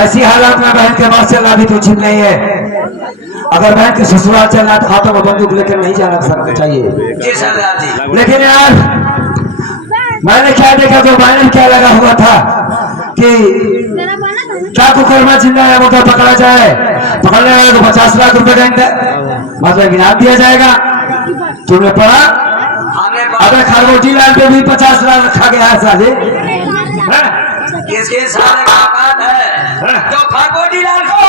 ऐसी हालत में बहन के पास चलना भी तो उचित नहीं है। अगर बहन के ससुराल चलना तो हाथों में बंदूक लेकर नहीं जाना सर चाहिए। लेकिन यार मैंने क्या देखा तो मैंने क्या लगा हुआ था कि क्या कुकर्मा जिंदा है मुर्दा पकड़ा जाए, पकड़ने वाले को 50 लाख रुपए देंगे, मतलब इनाम दिया जाएगा। तुमने पढ़ा? अगर खरगोटी लाल पे भी 50 लाख रखा गया है साले। किसके सारे का बात है जो खरगोटी लाल को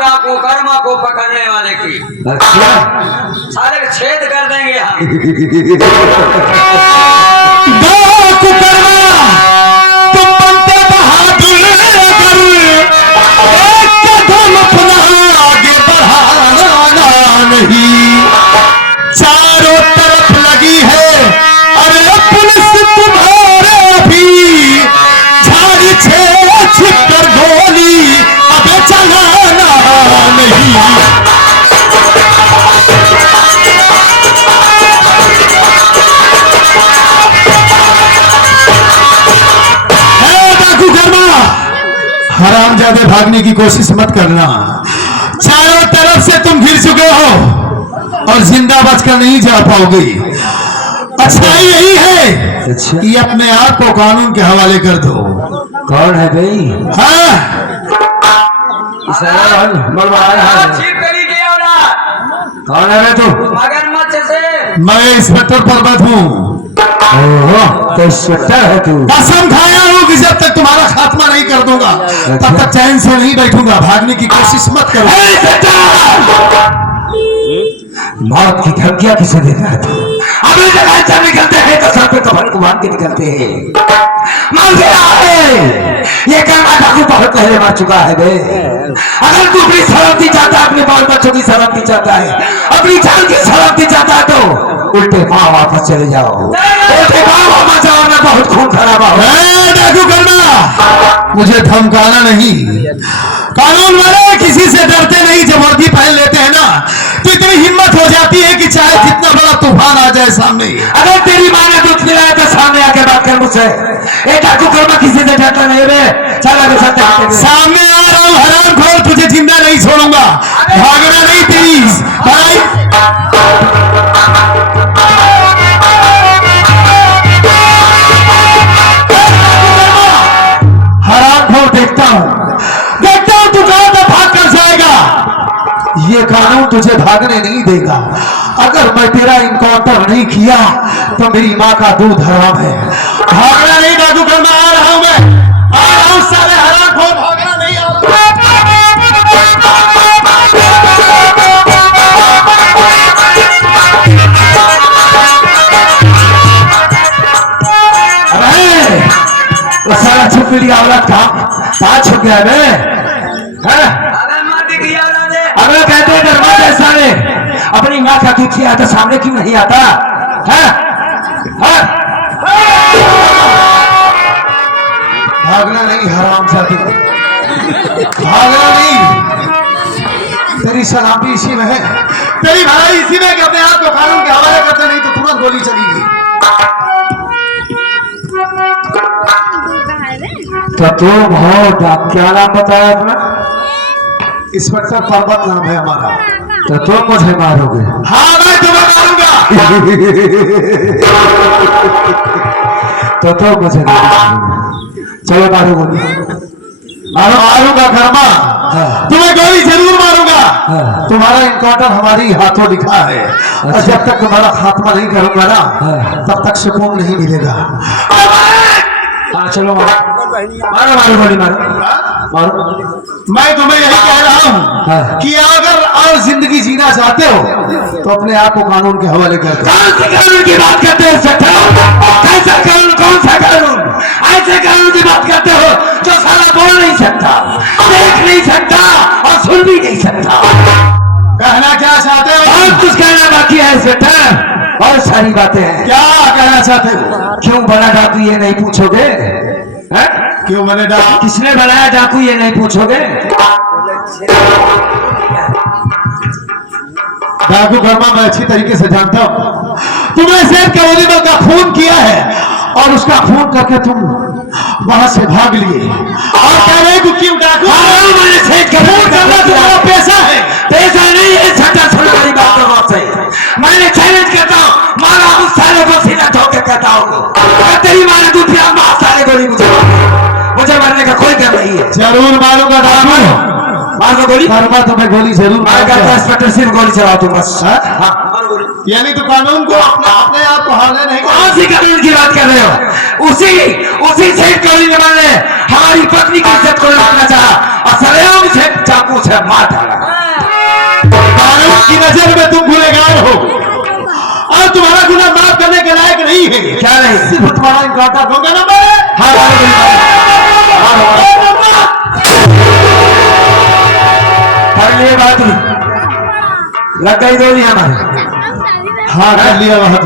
डाकू कर्मा को पकड़ने वाले की सारे छेद कर देंगे हम। डाकू कर्मा तुम बनते बहादुर एक कदम अपना आगे बढ़ाना नहीं, चारों तरफ लगी है अरे पुलिस तुम्हारे भी झाड़ी छेड़ कर गोली अब चलाना नहीं। डाकू कर्मा हरामजादे भागने की कोशिश मत करना, चारों तरफ से तुम घिर चुके हो और जिंदा बचकर नहीं जा पाओगे। अच्छाई यही है कि अपने आप को कानून के हवाले कर दो। कौन है भाई? हाँ कौन है तू? मगरमच्छ से मैं इंस्पेक्टर पर्वत हूँ। तो इंस्पेक्टर है तू? कसम खाया हूँ कि जब तक तुम्हारा खात्मा नहीं कर दूंगा तब तक चैन से नहीं बैठूंगा। भागने की कोशिश मत करो। मौत की धमकियां किसे देता है तू? अभी जगह से निकलते हैं तो सर पे कफन को बांध के निकलते हैं। मर गया है ये कर्मा डाकू बहुत पहले मर चुका है बे। अगर तू अपनी सलामती चाहता है, अपने बाल बच्चों की सलामती चाहता है, अपनी जान की सलामती चाहता है तो उल्टे पांव वापस चले जाओ। उल्टे पांव वापस जाओ ना, बहुत खून खराबा हो। डाकू करना मुझे धमकाना नहीं। कानून वाले किसी से डरते नहीं, जब वर्दी पहन लेते हैं ना तो इतनी हिम्मत हो जाती है कि चाहे कितना बड़ा तूफान आ जाए सामने। अगर तेरी माँ ने दूध पिलाया तो सामने आके बात कर मुझसे। डाकू कर्मा किसी से डरता नहीं रे। चल अभी सामने आ रहा हूँ हरामखोर, तुझे जिंदा नहीं छोड़ूंगा। भागना नहीं प्लीज भाई। हरामखोर देखता हूँ तू कहां तक भाग कर जाएगा। ये कानून तुझे भागने नहीं देगा। अगर मैं तेरा इनकाउंटर नहीं किया तो मेरी माँ का दूध हराम है। भागना नहीं डाकू कर्मा, आ रहा हूं मैं, आ रहा हूं सारे हरामखोर। भागना नहीं आ सारा छुप लिया औरत कहा छुप गया मैं। अगर कहते हैं दरवाजे सारे अपनी माँ का दूध किया तो सामने क्यों नहीं आता है? भागना नहीं हरामजादी, भागना नहीं। तेरी सलामती इसी में है, तेरी भलाई इसी में कि अपने आप को कानून के हवाले करते, नहीं तो तुरंत गोली चलेगी। तो तुम हो क्या नाम बताया अपना? इंस्पेक्टर पर्वत नाम है हमारा। तो तुम मुझे मारोगे? हाँ मैं तुम्हें मारूंगा। तो तुम मुझे मारोगे? चलो मारो गोली। मारूंगा कर्मा, तुम्हें गोली जरूर मारूंगा। तुम्हारा इनकाउंटर हमारी हाथों लिखा है और जब तक तुम्हारा खात्मा नहीं करूंगा ना तब तक सुकून नहीं मिलेगा। चलो मारो मारो गोली मारो। मैं तुम्हें यही कह रहा हूँ कि अगर और जिंदगी जीना चाहते हो तो अपने आप को कानून के हवाले कर दो। कौन से कानून की बात करते हो? कैसा कानून? कौन सा कानून? ऐसे कानून की बात करते हो जो साला बोल नहीं सकता, देख नहीं सकता और सुन भी नहीं सकता। कहना क्या चाहते हो? और कुछ कहना बाकी है इंस्पेक्टर? और सारी बातें हैं। क्या कहना चाहते हो? क्यों बना डाकू ये नहीं पूछोगे? क्यों मैंने डाकू? किसने बनाया डाकू ये नहीं पूछोगे? डाकू कर्मा मैं अच्छी तरीके से जानता हूँ। तुमने शेर कवलीबल का खून किया है और उसका खून करके तुम वहां से भाग लिए और कह रहे हो क्यों जरूर मारूंगा डाकू, मार दो गोली। कर्मा तुम्हें गोली जरूर मैं कहता मारूंगा। इंस्पेक्टर सिर्फ गोली चलाओ तुम बस। हाँ? हाँ मारो गोली। यानी तो कानून को अपने आप को हाले नहीं कौन सी कानून की बात कर रहे हो? उसी सेठ कौलीवाल ने हमारी पत्नी की इज्जत को लूटना चाहा और सरेआम से चाकू से मार डाला। कानून की नजर में तुम गुनहगार हो और तुम्हारा गुनाह माफ करने के लायक नहीं है। क्या नहीं? सिर्फ तुम्हारा इनकाउंटर दूंगा ना मैं। हाँ मारो गोली मारो। कर लिए बात लग गई गोली हमारी। हाँ कर लिया बात।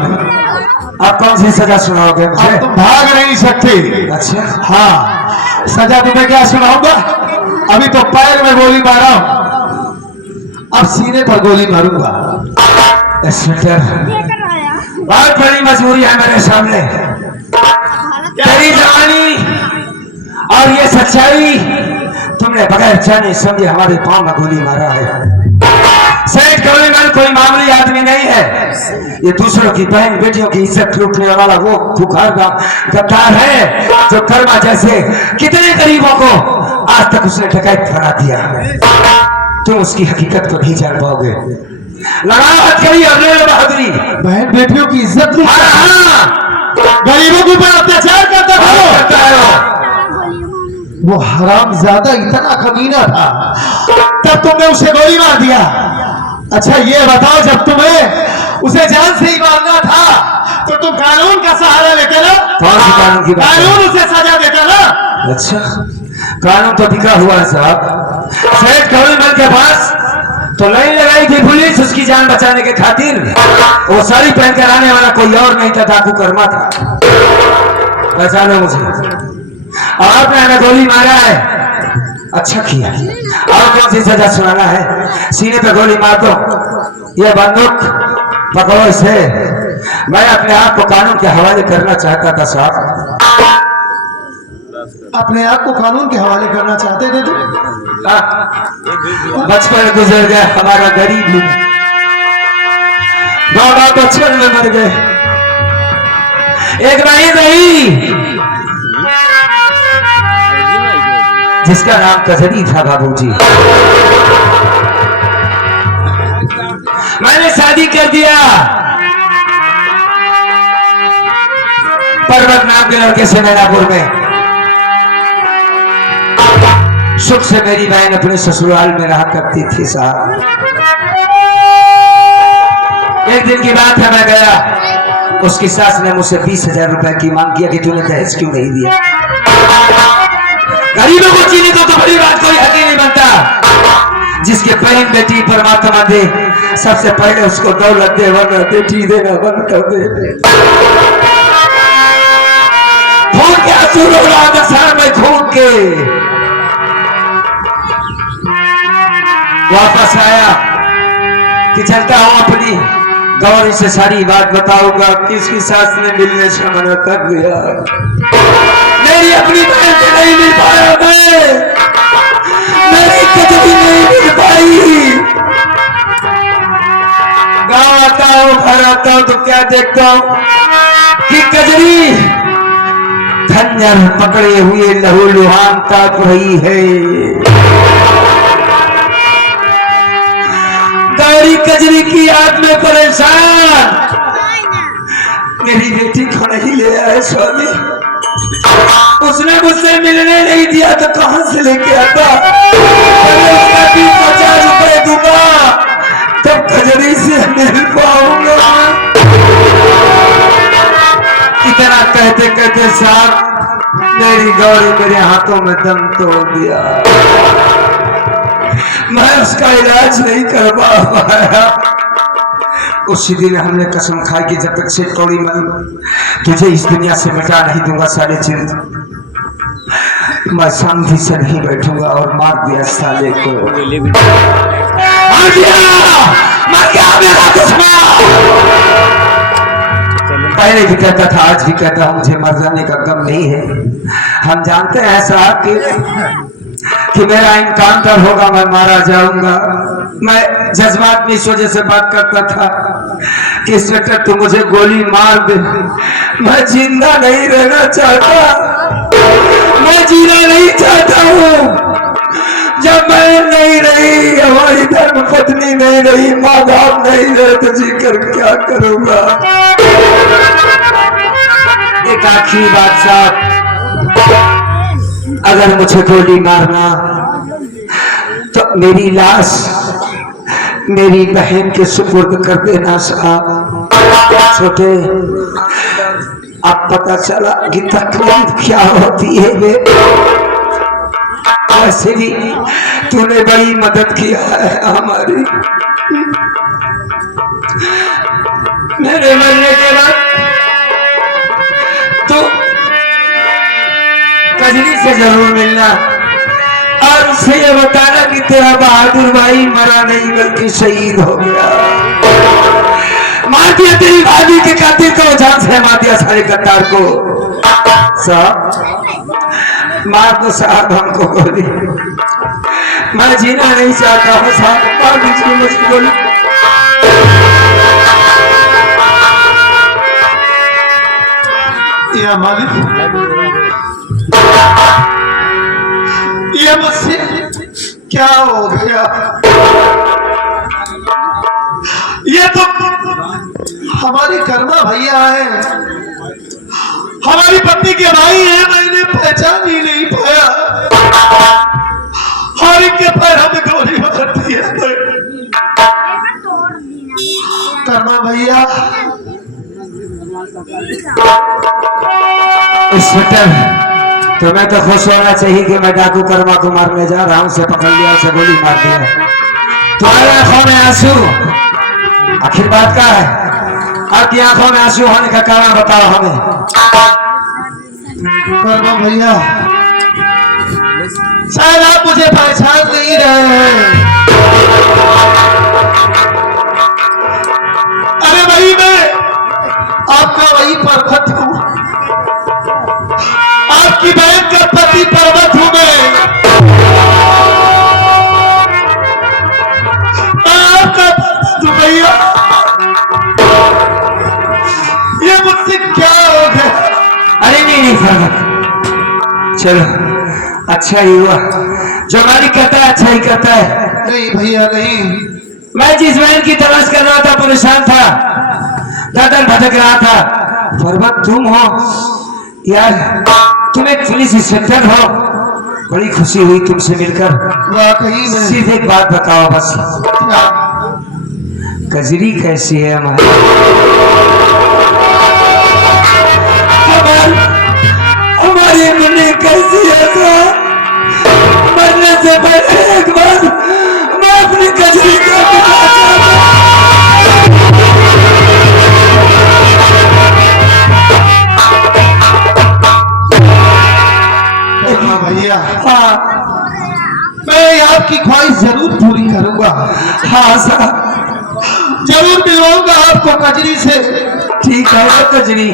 आप कौन सी सजा सुनाओगे मुझे? अब तुम भाग नहीं सकते। अच्छा हाँ सजा तुम्हें क्या सुनाऊंगा? अभी तो पैर में गोली मारा हूं, अब सीने पर गोली मारूंगा। इंस्पेक्टर बहुत बड़ी मजबूरी है मेरे सामने। तेरी जवानी और ये सच्चाई, तुमने बगैर जाने समझे हमारे पांव में गोली मारा है। सेठ कौलीवाल कोई मामूली आदमी नहीं है। ये दूसरों की बहन बेटियों की इज्जत लूटने वाला वो खुखार का गद्दार है जो कर्मा जैसे कितने गरीबों को आज तक उसने डकैत बना दिया। तुम उसकी हकीकत को नहीं जान पाओगे। लगाओ हाथ करी और ले लो बहादुरी। बहन बेटियों की इज्जत नहीं, गरीबों के ऊपर अत्याचार करता है वो हराम ज्यादा इतना कमीना था, तब तुमने उसे गोली मार दिया। अच्छा ये बताओ, जब तुम्हें उसे जान से ही मारना था तो तुम कानून का सहारा लेते ना? कौन सी कानून की बात? कानून उसे सजा देता ना। अच्छा कानून तो बिका हुआ है साहब। सेठ कौलीवाल के पास तो लाइन लगाई थी पुलिस उसकी जान बचाने के खातिर। वो साड़ी पहनकर आने वाला कोई और नहीं था, डाकू कर्मा था। पहचानो मुझे। आपने हमें गोली मारा है, अच्छा किया। और कौन सी सजा सुनाना है? सीने पे गोली मार दो, ये बंदूक पकड़ो इसे। मैं अपने आप को कानून के हवाले करना चाहता था साहब। अपने आप को कानून के हवाले करना चाहते थे तुम? बचपन गुजर गया हमारा, गरीबी में बाबा बचपन में मर गए। एक भाई रही जिसका नाम कजरी था बाबूजी। मैंने शादी कर दिया पर्वत नाम के लड़के से मैनापुर में। सुख से मेरी बहन अपने ससुराल में रहा करती थी साहब। एक दिन की बात है, मैं गया, उसकी सास ने मुझसे 20,000 रुपए की मांग किया कि तूने दहेज क्यों नहीं दिया। गरीबों को जीने को तो बड़ी बात कोई हक ही नहीं बनता। जिसके बहन बेटी परमात्मा दे, सबसे पहले उसको दौलत दे, वरना बेटी देना बंद कर दे। खून के आंसू रो रहा था सर में, खून के। वापस आया कि चलता हूं अपनी गौरी से सारी बात बताऊंगा। किसकी सास ने मिलने से मना कर दिया। मेरी अपनी बहन से नहीं मिल पाया मैं, मेरी कजरी नहीं मिल पाई। गाँव आता हूँ, घर आता हूँ तो क्या देखता हूँ कि कजरी खंजर पकड़े हुए लहू लुहान ताक रही है। गौरी कजरी की याद में परेशान मेरी बेटी को नहीं ले आए स्वामी। उसने मुझसे मिलने नहीं दिया तो कहां से लेके आता? उसका 50 रुपए दूंगा तब कजरी से मिल पाऊंगा। इतना कहते कहते साहब मेरी गौरी मेरे हाथों में दम तोड़ दिया। मैं उसका इलाज नहीं करवा पाया। उसी दिन हमने कसम खाई कि जब तक सेठ कौलीवाल तुझे इस दुनिया से मिटा नहीं दूंगा साले चिंत, मैं शांति से नहीं बैठूंगा। और मार दिया साले को, मार दिया, मार दिया मेरा दुश्मन। पहले भी कहता था, आज भी कहता हूं, मुझे मर जाने का गम नहीं है। हम जानते हैं साहब कि मेरा इनकाउंटर होगा, मैं मारा जाऊंगा। मैं जज्बात में इस वजह से बात करता था कि इंस्पेक्टर तुम मुझे गोली मार दे, मैं जिंदा नहीं रहना चाहता, मैं जीना नहीं चाहता हूँ। हमारी धर्म पत्नी नहीं रही, माँ बाप नहीं रहे तो जी कर क्या करूंगा। एक आखिरी बात साहब, अगर मुझे गोली मारना तो मेरी लाश मेरी बहन के सुपुर्द कर देना साहब। छोटे अब पता चला कि तकलीफ क्या होती है बे। वैसे भी तूने बड़ी मदद किया है हमारी। मेरे मरने के बाद तो कजरी से जरूर मिलना और उसे ये बताना कि तेरा बहादुर भाई मरा नहीं बल्कि शहीद हो गया। मार दिया तेरी भाभी के कातिल को, जान से मार दिया सारे गद्दार को। साहब मार दो साहब हमको गोली, मैं जीना नहीं चाहता हूँ साहब, मार दीजिए मुझको गोली। या मालिक, ये मुझसे क्या हो गया? ये तो हमारी कर्मा भैया है, हमारी पत्नी के भाई है, मैंने पहचान ही नहीं पाया। हर एक के पैर हमें गोली मार दिया। कर्मा भैया, इंस्पेक्टर तुम्हें तो खुश होना चाहिए कि मैं डाकू कर्मा को मारने जा रहा हूँ, से पकड़ लिया, उसे गोली मार दिया। तुम्हारी आंखों में आंसू आखिर बात का है? आपकी आंखों में आंसू होने का कारण बताओ हमें। कर्मा भैया, शायद आप मुझे पहचान नहीं रहे हैं। अरे भाई, मैं आपका वही पर्वत हूँ, आपकी बहन का पति पर्वत हूँ मैं आपका पर्वत हूँ भैया। ये मुझसे क्या हो गया? अरे नहीं फर्क, चलो अच्छा ही हुआ, जो हमारी कहता है अच्छा ही कहता है। नहीं भैया नहीं, मैं जिस बहन की तलाश कर रहा था, परेशान था, दादर भटक रहा था, पर्वत तुम हो यार, तुम एक पुलिस इंस्पेक्टर हो, बड़ी खुशी हुई तुमसे मिलकर। वाकई में। सिर्फ एक बात बताओ बस, कजरी कैसी है हमारी? हमारी मुन्नी कैसी है सर? मरने से पहले एक बार मैं अपनी कजरी को मिलना चाहता हूं। भैया हाँ, मैं आपकी ख्वाहिश जरूर पूरी करूंगा। हाँ साहब, जरूर मिलवाऊंगा आपको कजरी से। ठीक है कजरी,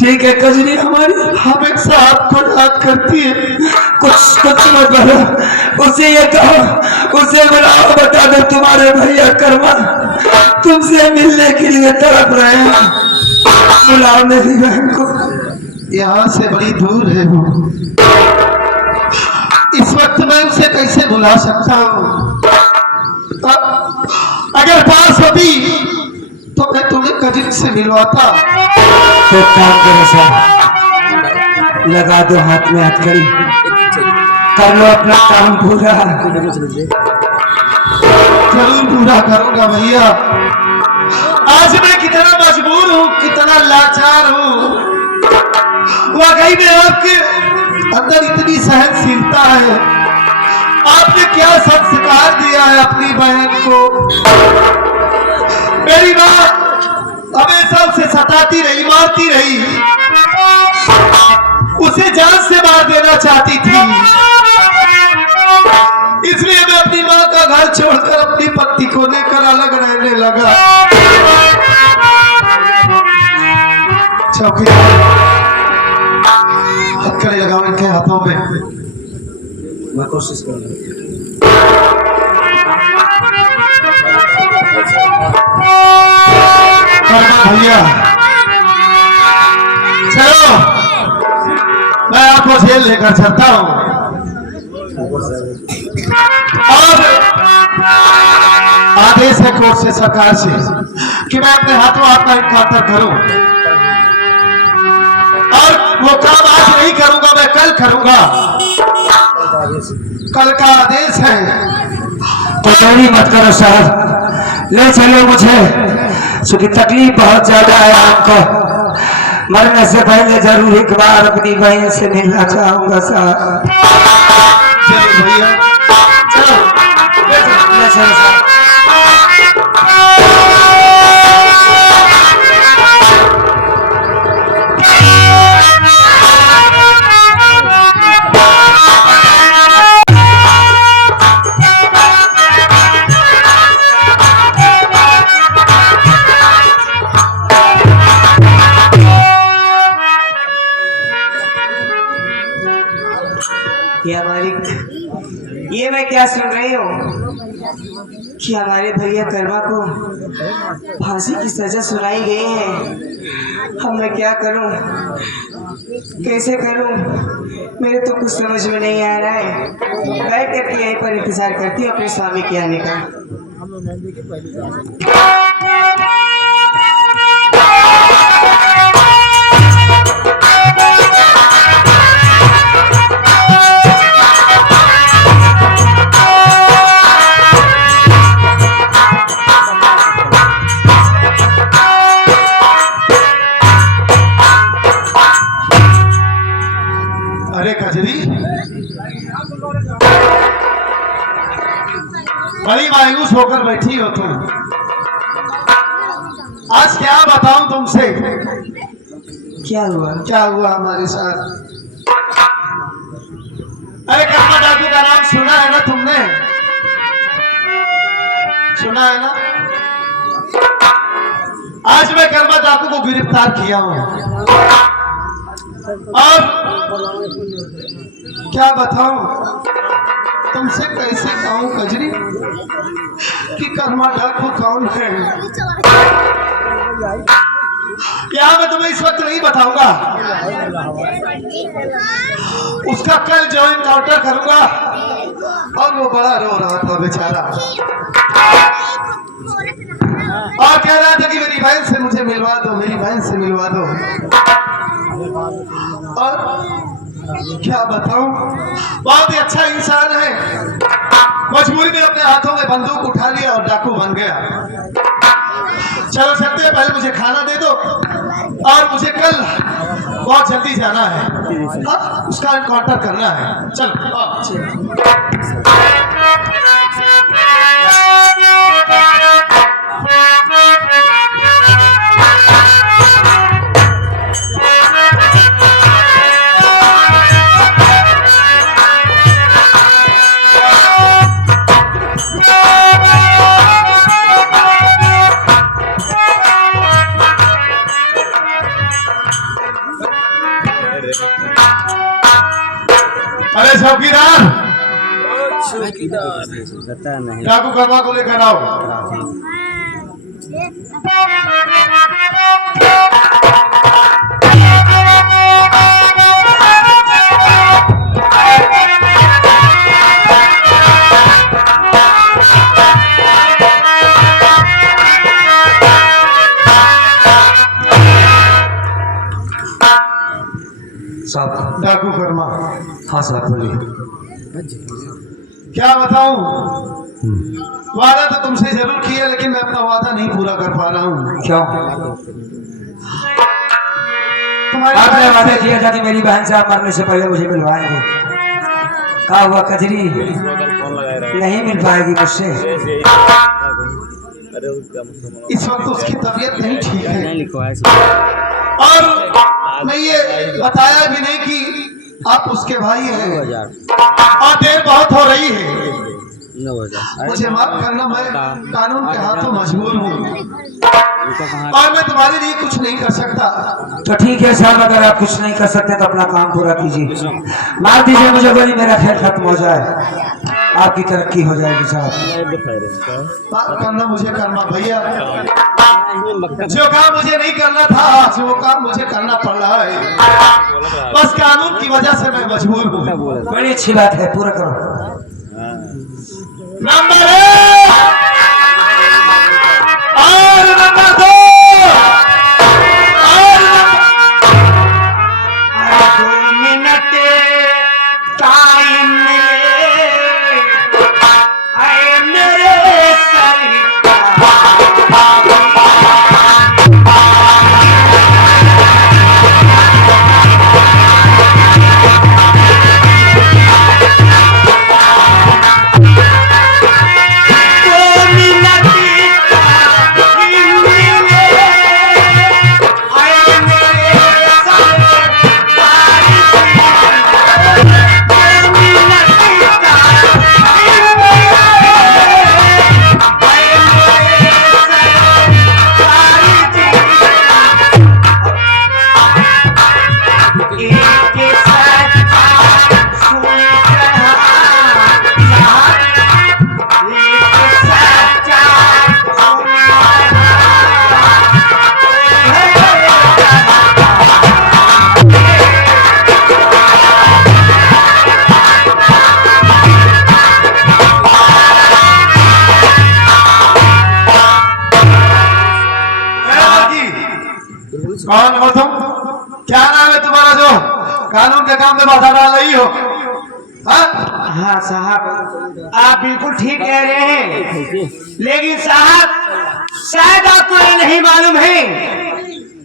ठीक है कजरी हमारी हमेशा आपको याद करती है। कुछ मत बोलो, उसे ये कहो, उसे बुलाओ, बता दो तुम्हारे भैया कर्मा तुमसे मिलने के लिए तड़प रहे हैं। बुलाओ मेरी बहन को। यहाँ से बड़ी दूर है वो, इस वक्त मैं उसे कैसे भुला सकता हूँ? अगर पास होती तो मैं तुम्हें कजरी से मिलवाता। तो काम करो सर, लगा दो हाथ में हथकड़ी, कर लो अपना काम पूरा। जरूर पूरा करूंगा भैया। आज मैं कितना मजबूर हूँ, कितना लाचार हूँ। वाकई में आपके अंदर इतनी सहनशीलता है। आपने क्या संस्कार दिया है अपनी बहन को। मेरी माँ हमेशा उसे सताती रही, मारती रही, उसे जान से मार देना चाहती थी। इसलिए मैं अपनी माँ का घर छोड़कर अपनी पत्नी को लेकर अलग रहने लगा। चौकीदार, हथकड़ी लगाओ इनके हाथों में। मैं कोशिश करूंगा। भैया चलो, मैं आपको जेल लेकर चलता हूँ और आदेश है कोर्ट से, सरकार से, कि मैं अपने हाथों हाथ इनकाउंटर करूं, और वो काम आज नहीं करूंगा, मैं कल करूंगा। कल का आदेश है। तो देरी मत करो साहब, ले चलो मुझे, क्योंकि तकलीफ बहुत ज्यादा है आपको। मरने से पहले जरूर एक बार अपनी बहन से मिलना चाहूंगा साहब। चलो भैया, चलो ले चलो साहब। या मालिक, ये मैं क्या सुन रही हूँ कि हमारे भैया कर्मा को फांसी की सजा सुनाई गई है। अब मैं क्या करूँ, कैसे करूँ, मेरे तो कुछ समझ में नहीं आ रहा है। बैठ करके यहीं पर इंतजार करती हूँ अपने स्वामी के आने का। अरे कजरी, बड़ी मायूस होकर बैठी हो तुम। आज क्या बताऊं तुमसे, क्या हुआ? क्या हुआ हमारे साथ। अरे कर्मा डाकू का नाम सुना है ना तुमने, सुना है ना। आज मैं कर्मा डाकू को गिरफ्तार किया हूं, और क्या बताऊं तुमसे, कैसे कहूं कजरी कि कर्मा डाकू कौन है। क्या मैं तुम्हें इस वक्त नहीं बताऊंगा, उसका कल जो इनकाउंटर करूंगा। और वो बड़ा रो रहा था बेचारा, और कह रहा था कि मेरी बहन से मुझे मिलवा दो, मेरी बहन से मिलवा दो। और क्या बताऊं, बहुत ही अच्छा इंसान है। मजबूरी में अपने हाथों में बंदूक उठा लिया और डाकू बन गया। चलो चलते हैं, पहले मुझे खाना दे दो, और मुझे कल बहुत जल्दी जाना है। हाँ, उसका इनकाउंटर करना है। चलो अरे चौकीदार, डाकू कर्मा को लेकर आओ। साहब। डाकू कर्मा, हाँ साहब बोलिए। क्या बताऊं, वादा तो तुमसे जरूर किया, लेकिन मैं अपना वादा नहीं पूरा कर पा रहा हूँ। क्यों? आपने वादा किया था कि मेरी बहन से आप मरने से पहले मुझे मिलवाएंगे। कहा हुआ कजरी नहीं मिल पाएगी मुझसे। इस वक्त उसकी तबीयत नहीं ठीक है, और मैं ये बताया भी नहीं कि आप उसके भाई हैं, और देर बहुत हो रही है। मुझे माफ करना, मैं कानून के हाथों मजबूर हूँ, और मैं तुम्हारे लिए कुछ नहीं कर सकता। तो ठीक है साहब, अगर आप कुछ नहीं कर सकते तो अपना काम पूरा कीजिए, मार दीजिए मुझे गोली, मेरा खेल खत्म हो जाए, आपकी तरक्की हो जाएगी साहब। माफ करना मुझे कर्मा भैया, जो काम मुझे नहीं करना था, जो काम मुझे करना पड़ रहा है, बस कानून की वजह से मैं मजबूर हूँ। बड़ी अच्छी बात है, पूरा करो। नंबर 1 कौन हो तुम? क्या नाम है तुम्हारा जो कानून के काम में बाधा डाल रही हो? हाँ साहब, आप बिल्कुल ठीक कह रहे हैं, लेकिन साहब शायद आपको ये नहीं मालूम है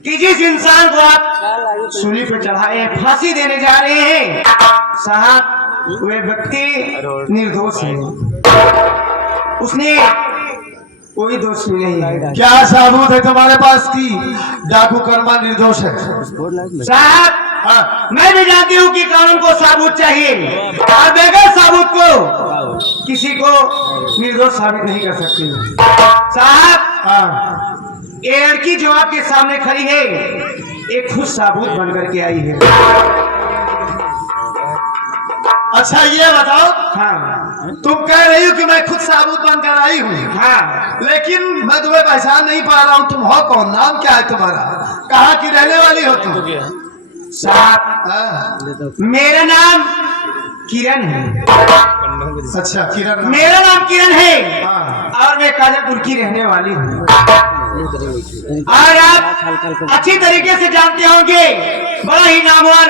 कि जिस इंसान को आप सूली पर चढ़ाए फांसी देने जा रहे हैं साहब, वे व्यक्ति निर्दोष है, उसने कोई दोष नहीं है। क्या सबूत है तुम्हारे पास की डाकू कर्मा निर्दोष है? साहब मैं भी जानती हूँ कि कानून को सबूत चाहिए और बगैर सबूत को किसी को निर्दोष साबित नहीं कर सकती। साहब ये लड़की जो आपके सामने खड़ी है एक खुद सबूत बन करके आई है। अच्छा ये बताओ, हाँ तुम कह रही हो कि मैं खुद सबूत बनकर आई हूँ, हाँ, लेकिन मैं तुम्हें पहचान नहीं पा रहा हूँ। तुम हो कौन? नाम क्या है तुम्हारा? कहाँ की रहने वाली हो तुम? साहब मेरा नाम किरण है। अच्छा किरण, मेरा नाम किरण है हाँ। और मैं काजलपुर की रहने वाली हूँ और आप अच्छी तरीके से जानते होंगे, बड़ा ही नामवर,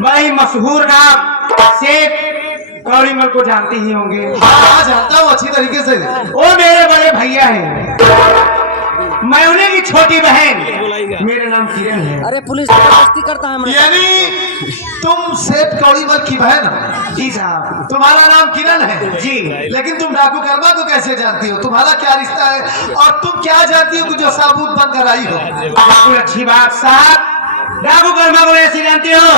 बड़ा ही मशहूर नाम शेख कौड़ीमल को जानते ही होंगे। हाँ जानता हूँ अच्छी तरीके से। वो मेरे बड़े भैया हैं, मैं उन्हीं की छोटी बहन, मेरा नाम किरण है। अरे पुलिस जबरदस्ती करता है। यानी तुम सेठ कौड़ीमल की बहन हो? जी साहब। तुम्हारा नाम किरण है? जी। लेकिन तुम डाकू कर्मा को कैसे जानती हो? तुम्हारा क्या रिश्ता है और तुम क्या जानती हो कि जो सबूत बनकर आई हो? बिल्कुल अच्छी बात साहब, डाकू कर्मा को ऐसे जानती हो,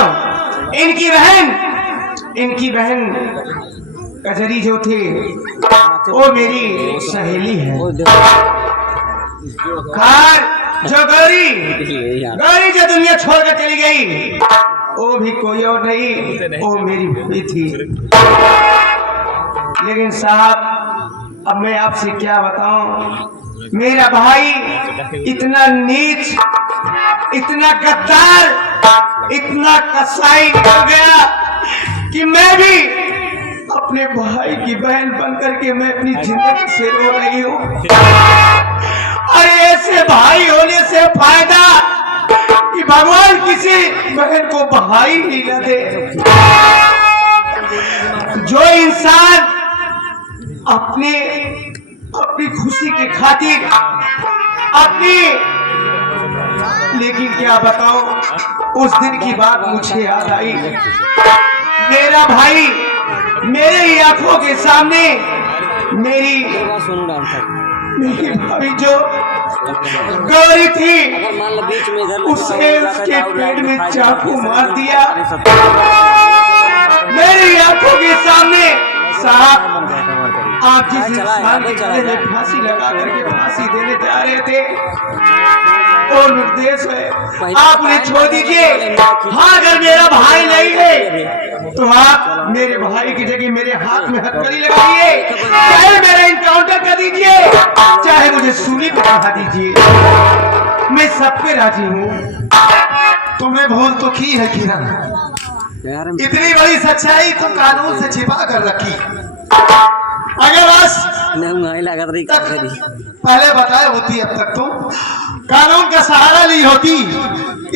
इनकी बहन कजरी जो थे वो मेरी सहेली है। खार जो गौरी जो दुनिया छोड़कर चली गई वो भी कोई और नहीं, वो मेरी भाई थी। लेकिन साहब अब मैं आपसे क्या बताऊं, मेरा भाई इतना नीच, इतना गद्दार, इतना कसाई हो गया कि मैं भी अपने भाई की बहन बनकर के मैं अपनी जिंदगी से रो रही हूँ। और ऐसे भाई होने से फायदा कि भगवान किसी बहन को भाई ही न दे। जो इंसान अपनी खुशी के खातिर लेकिन क्या बताओ, उस दिन की बात मुझे याद आई। मेरा भाई मेरे ही आंखों के सामने मेरी भाभी जो गौरी थी उसने उसके पेट में चाकू मार दिया मेरी आंखों के सामने। साहब आप जिस इंसान के गले में फांसी लगा करके फांसी देने जा रहे थे और निर्देश है, आप उन्हें छोड़ दीजिए। हाँ अगर मेरा भाई नहीं है तो आप मेरे भाई की जगह मेरे हाथ में हथकड़ी लगाइए, चाहे मेरा इनकाउंटर कर दीजिए, चाहे मुझे सूली पे चढ़ा दीजिए, मैं सब पे राजी हूँ। तुमने भूल तो की है किरण, इतनी बड़ी सच्चाई तुम कानून से छिपा कर रखी। अगर आज पहले बताए होती, अब तक तुम कानून का सहारा ली होती,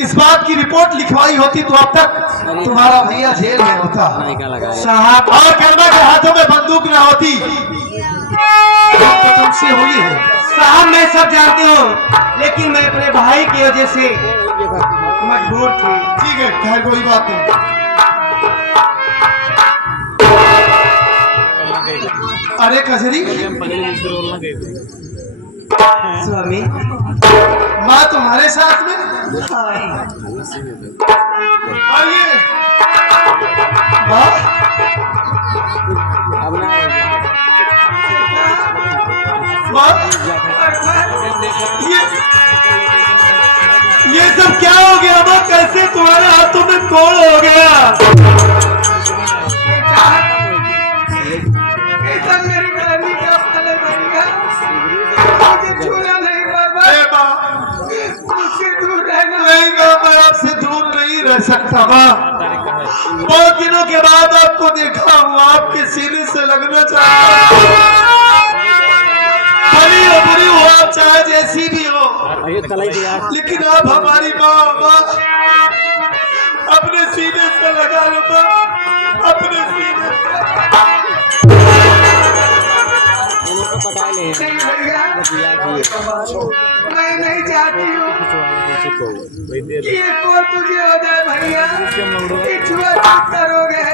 इस बात की रिपोर्ट लिखवाई होती, तो अब तक तुम्हारा भैया जेल में होता साहब, और कर्मा के हाथों में बंदूक न होती। तो तुमसे हुई है साहब मैं सब जानती हूँ, लेकिन मैं अपने भाई की वजह से मजबूर थी। ठीक है, खैर कोई बात नहीं। अरे कजरी, स्वामी माँ तुम्हारे साथ में? और ये माँ ये सब क्या हो गया माँ? कैसे तुम्हारे हाथों में कौन हो गया? मेरी बहनी का फल बनेगा, मुझे छूना नहीं बाबा, मुझसे दूर रहना। नहीं मैं आपसे दूर नहीं रह सकता माँ। बहुत दिनों के बाद आपको देखा हूँ, आपके सीने से लगना चाहता हूँ। बुरी हो आप चाहे जैसी भी हो, लेकिन आप हमारी माँ अपने सीने से लगा लो माँ, अपने सीने नहीं भैया, मैं नहीं चाहती हूँ कि ये को तुझे हो जाए भैया, कि छुआ छूत करोगे,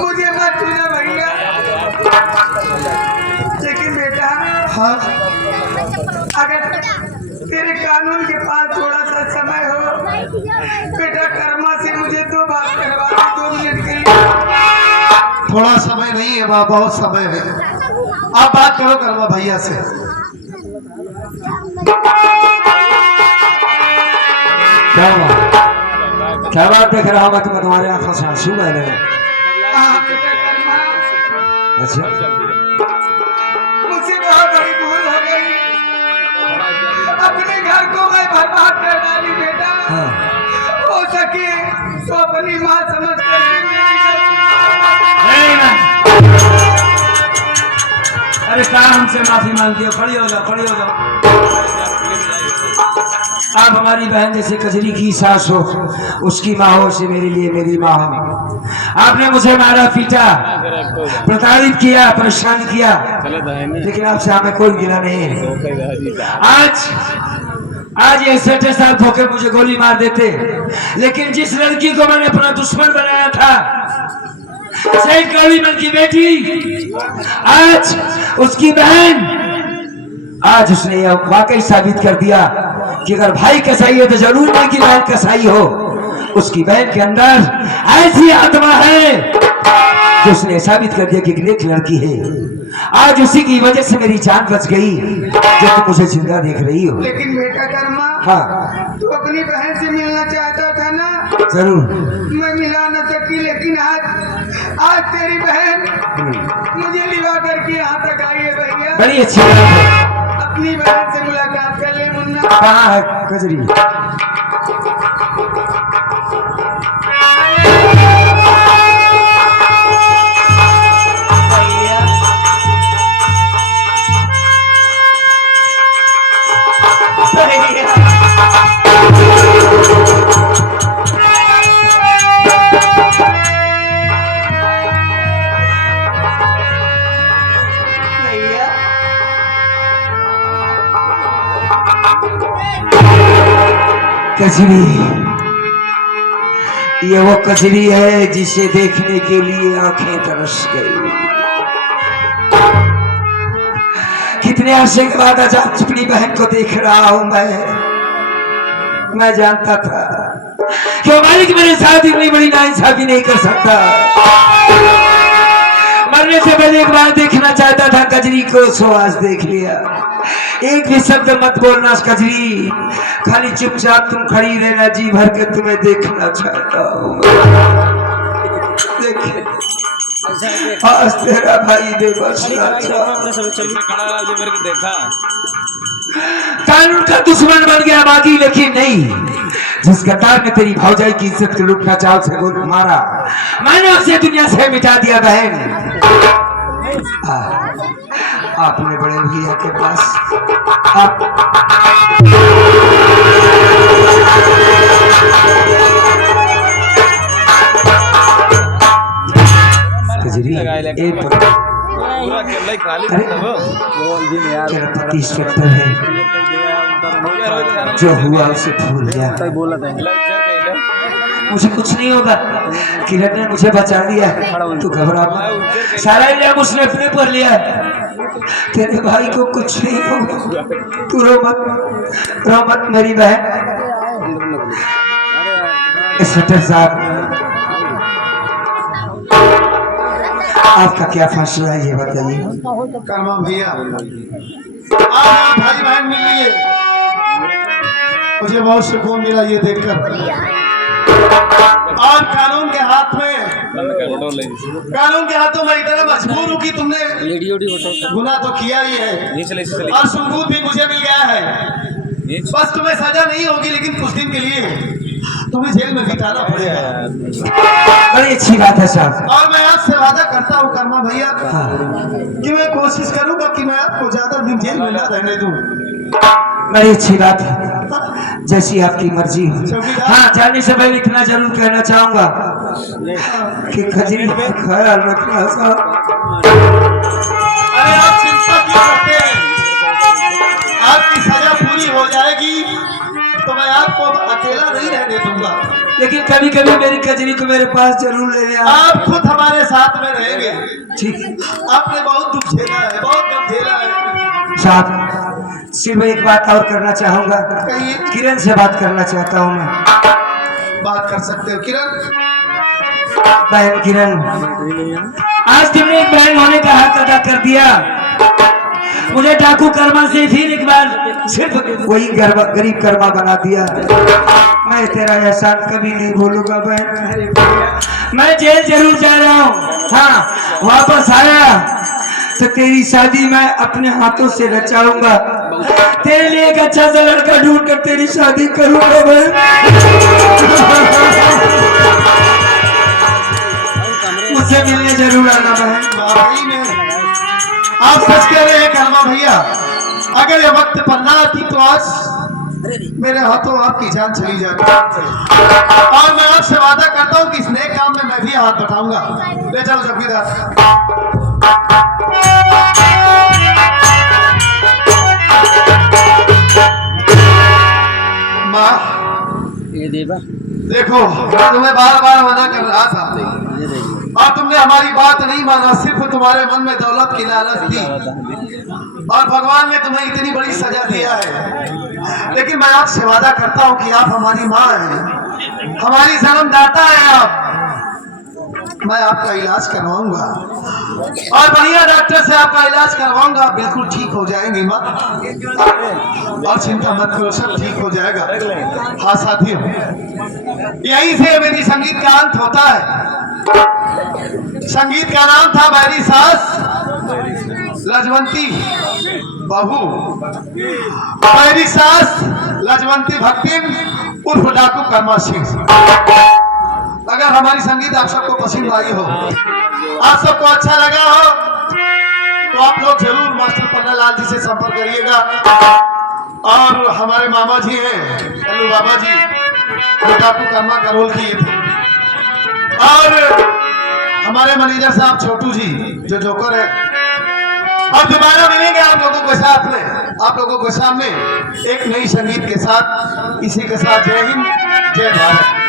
मुझे मत छूना भैया। लेकिन बेटा, हाँ अगर तेरे कानून के पास थोड़ा सा समय हो, बेटा कर्मा से मुझे 2 बात करवा दे 2 मिनट के लिए। थोड़ा समय नहीं है माँ, बहुत समय है। आप बात करो कर्मा भैया से। क्या बात देख रहा मैं तुम्हारे आंखों से आंसू बह रहे हैं। हाँ बेटा कर्मा, अच्छा मुझसे बहुत बड़ी भूल हो गई, अपने घर को मैं बर्बाद कर डाली बेटा। हाँ। हो सके तो अपनी माँ समझ कर अरे कहा हमसे माफी मांगती हो, खड़ी हो जाओ, खड़ी हो जाओ। आप हमारी बहन जैसे कजरी की सास हो, उसकी माँ हो, से मेरे लिए मेरी माँ हो। आपने मुझे मारा पीटा, प्रताड़ित किया, परेशान किया, लेकिन आपसे हमें कोई गिला नहीं है। आज ये 60 साल भूखे मुझे गोली मार देते, लेकिन जिस लड़की को मैंने अपना दुश्मन बनाया था, सैयद कालीमल की बेटी, आज उसकी बहन, आज उसने यह वाकई साबित कर दिया कि अगर भाई कसाई है तो जरूर नहीं कि बहन कसाई हो। उसकी बहन के अंदर ऐसी आत्मा है जो उसने साबित कर दिया कि एक लड़की है। आज उसी की वजह से मेरी जान बच गई, जो तुम मुझे जिंदा देख रही हो। लेकिन बेटा कर्मा, हाँ तू अपनी बहन से मिलना चाहता था ना? जरूर। मैं मिला न सकी, लेकिन आज तेरी बहन मुझे लिवा करके यहाँ तक आई है भैया। बड़ी अच्छी बात है। अपनी बहन से मुलाकात कर ले मुन्ना। कहाँ है कजरी? कजरी, ये वो कजरी है जिसे देखने के लिए आंखें तरस गई। कितने अरसे के बाद आज अपनी बहन को देख रहा हूं मैं जानता था कि मालिक मेरे साथ इतनी बड़ी नाइंसाफी नहीं कर सकता। मरने से पहले एक बार देखना चाहता था कजरी को, सो आज देख लिया। एक भी शब्द मत बोलना कजरी, खाली चुपचाप तुम खड़ी रहना, जी भर के तुम्हें देखना चाहता हूँ। देखे आज तेरा भाई बेबस कानून का दुश्मन बन गया बागी, लेकिन नहीं, जिस कतार ने तेरी भौजाई की इज्जत को लूटना चाव से गोल मारा, मैंने उसे दुनिया से मिटा दिया। बहन आपने बड़े भैया के पास तेरा पति इंस्पेक्टर है, जो हुआ उसे भूल गया। मुझे कुछ नहीं होगा, किरण ने मुझे बचा लिया, तू घबरा मत। सारा इल्जाम उसने अपने पर लिया, तेरे भाई को कुछ नहीं होगा, तू रो मत मेरी बहन। इंस्पेक्टर साहब, आपका क्या फैसला है ये बताइए। कर्मा भैया, आप भाई बहन मिल लिए, मुझे बहुत सुकून मिला ये देखकर। और कानून के हाथों में इतना मजबूर हूँ कि तुमने गुनाह तो किया ही है और सबूत भी मुझे मिल गया है। बस तुम्हें सजा नहीं होगी, लेकिन कुछ दिन के लिए तुम्हें जेल में बिताना पड़ेगा। बड़ी अच्छी बात है साहब। और मैं आपसे वादा करता हूँ कर्मा भैया कि मैं कोशिश करूंगा कि मैं आपको ज्यादा दिन जेल में न रहने दूं। बड़ी अच्छी बात है, जैसी आपकी मर्जी हो। हाँ, जाने से पहले इतना जरूर कहना चाहूंगा कि खजरी का ख्याल रखना साहब। अरे आप चिंता क्यों करते हैं? आपकी सजा पूरी हो जाएगी तो मैं आपको अकेला नहीं रहने दूंगा। लेकिन कभी कभी मेरी कजरी को मेरे पास जरूर ले ले आप खुद हमारे साथ में रहेंगे। ठीक। आपने बहुत दुख झेला है, बहुत गम झेला है। साहब, सिर्फ एक बात और करना चाहूंगा। कहिए। किरण से बात करना चाहता हूँ मैं। बात कर सकते हो किरण। बहन किरण, आज तुमने एक बहन होने का हक अदा कर दिया। मुझे डाकू कर्मा से फिर एक बार सिर्फ वही गरीब कर्मा बना दिया। मैं तेरा एहसान कभी नहीं भूलूंगा बहन। मैं जेल जरूर जा रहा हूँ, हाँ वापस आया तो तेरी शादी मैं अपने हाथों से रचाऊंगा। तेरे लिए एक अच्छा सा लड़का ढूंढ कर तेरी शादी करूंगा बहन। मुझसे मिलने जरूर आना बहन। वाकई में आप सच कह रहे हैं कर्मा भैया। अगर ये वक्त पर ना आती तो आज मेरे हाथों आपकी जान चली जाती। और मैं आपसे वादा करता हूँ कि इस नए काम में मैं भी हाथ बटाऊंगा। ले चलो चौकीदार। माँ, ये देवा देखो मैं तुम्हें बार बार मना कर रहा था और तुमने हमारी बात नहीं माना। सिर्फ तुम्हारे मन में दौलत की लालच थी और भगवान ने तुम्हें इतनी बड़ी सजा दिया है। लेकिन मैं आपसे वादा करता हूँ कि आप हमारी माँ हैं, हमारी जन्मदाता हैं आप। मैं आपका इलाज करवाऊंगा और बढ़िया डॉक्टर से आपका इलाज करवाऊंगा। बिल्कुल ठीक हो जाएंगी माँ, और चिंता मत करो, सब ठीक हो जाएगा। हाँ साथियों, यहीं से मेरी संगीत का अंत होता है। संगीत का नाम था मेरी सास लजवंती बहू, मेरी सास लजवंती भक्ति उर्फ डाकू कर्मा सिंह। अगर हमारी संगीत आप सबको पसंद आई हो, आप सबको अच्छा लगा हो, तो आप लोग जरूर मास्टर पन्नालाल जी से संपर्क करिएगा। और हमारे मामा जी हैं कल्लू बाबा जी, वो डाकू कर्मा का रोल किए थे। और हमारे मैनेजर साहब छोटू जी जो जोकर है। और दोबारा मिलेंगे आप लोगों के साथ में, आप लोगों के सामने एक नई संगीत के साथ। इसी के साथ जय हिंद, जय भारत।